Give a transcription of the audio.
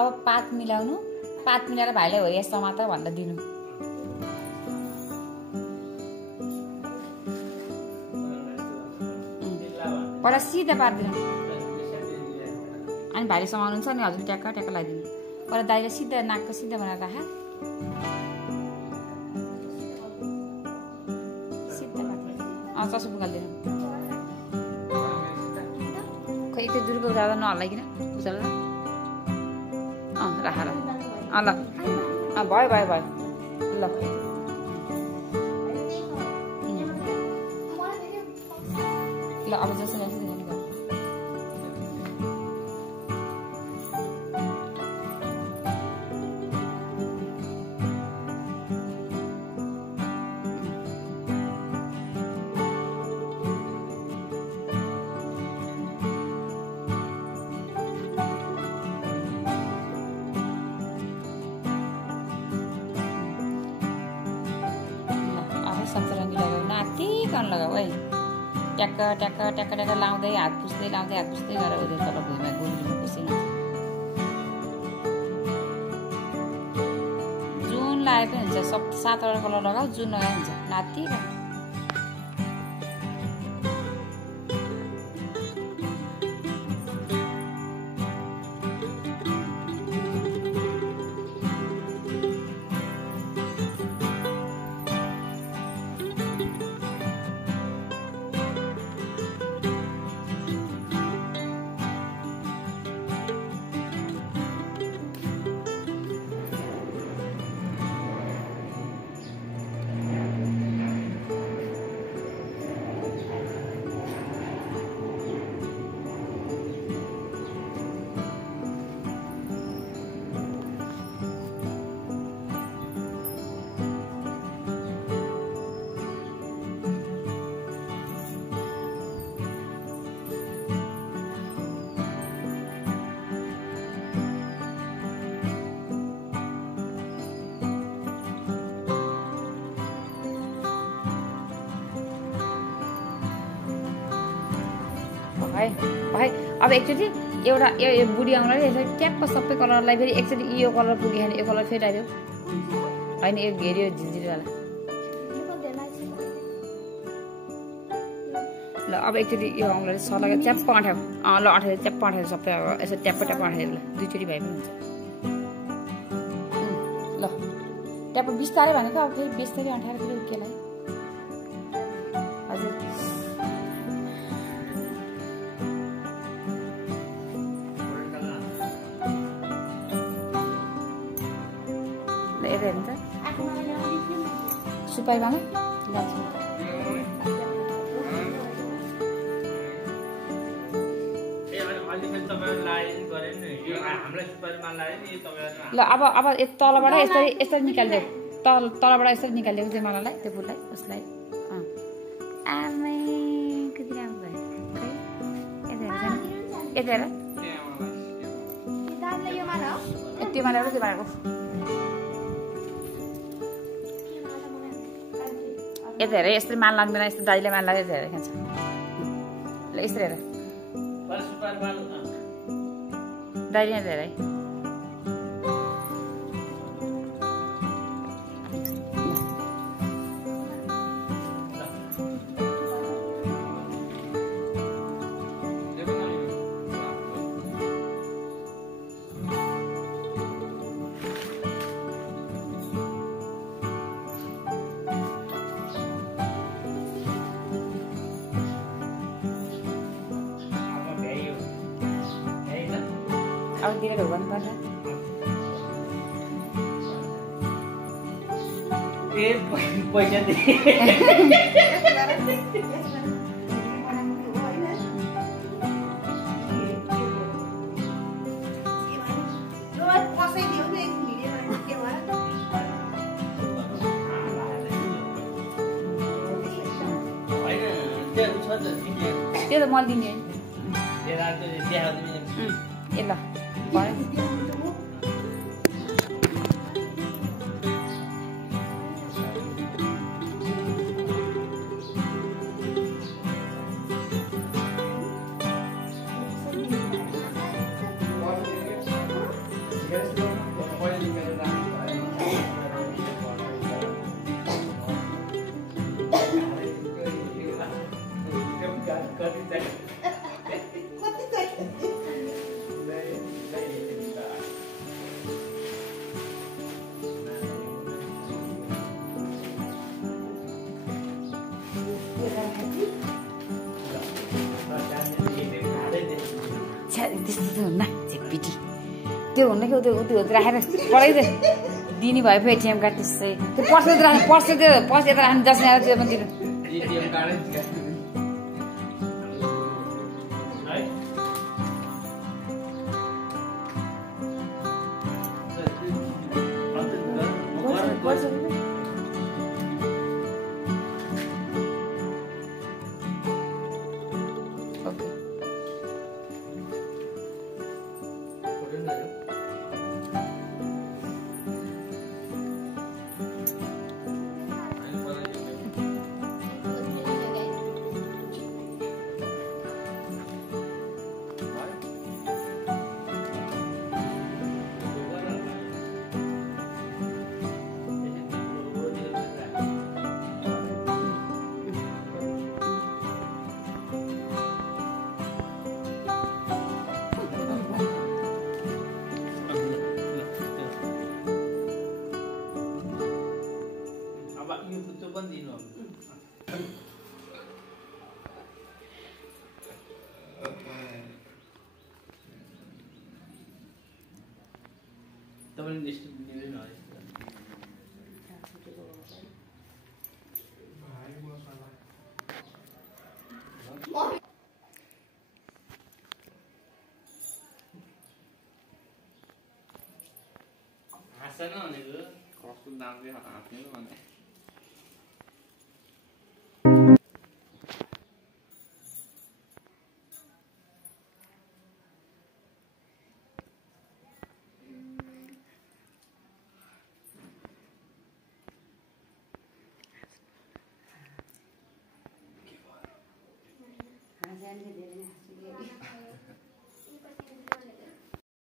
अब पात मिलाउनु, पात मिलाएर भाइलाई हो यस टमाटर भन्दा दिनु। पर सिधा पारिदिनु अनि भाइले समाउनुहुन्छ नि हजुर ट्याक्क ट्याक्क लगाइदिनु। पर दाइले सिधा नाकको सिधा बनाएर राख, सिधा चसो पुगालिदिनु। खै त्यो दुर्गा उजाला नहल्लाइकन उजाला राख ल। ल भयो भयो भयो ल ल अब जस्तो सन्तरङ्गी लगाऊ, नातिकन लगाऊ है। ट्याक्क ट्याक्क ट्याक्क ट्याक्क लाउँदै हात पुस्दै गरेर उयो तल भुइँमा गोल्नु पुसिनु। जुन लाए पनि हुन्छ, 7वटा कलर लगाऊ, जुन लगाए हुन्छ नातिकन। भाइ अब एकचोटि एउटा यो बुढी आउँदाखेरि यसरी ट्याप्प सबै कलरलाई फेरि एकचोटि यो कलर पुग्यो भने यो कलर फेरि आइदियो होइन, यो घेरियो झिझिरवाला। ल अब एकचोटि यो औँलाले सलाएर च्याप्प अँठ्याउ। ल अँठायो, च्याप्प अँठायो सबै। अब यसो ट्याप्प ट्याप्प अँठायो ल, दुईचोटि भए पनि हुन्छ। ल ट्याप्प बिस्तारै भनेको अब फेरि बिस्तारै अँठाएर फेरि उकेलाई हजुर। हेर्नु त सुपारीमा ल अब तलबाट यसरी निकालिदियो, तलबाट यसरी निकालिदिएको चाहिँ मलाई त्यो फुललाई उसलाई। आमै कति राम्रो भयो खै। यति हेर त्यो माला त्यो मालाको यता हेर, यस्तरी मान लाग्दैन, यस्तो दाइले मान लाग्यो। यता हेर खान्छ ल, यस्तरी हेर दाइले यता हेर है। अब दिएर ढोकाउनु पर्छ। पैसा त्यो त मैले दिने ए ल त्यस्तो त हुन्न झेपिटी त्यो हुन्न कि त्यो राखेर पढाइदिए दिने भयो फेरि एटिएम कार्ड त्यसै त्यो पर्सेल राख्नु पर्सेल त्यो पर्सेल यता राख्नु दस ल्याएर त्यो पनि दिनु एटिएम कार्ड है तपाईँले यस्तो दिँदैन है हाँसेन भनेको कस्तो दामले हाँस्ने भने जाने धेरै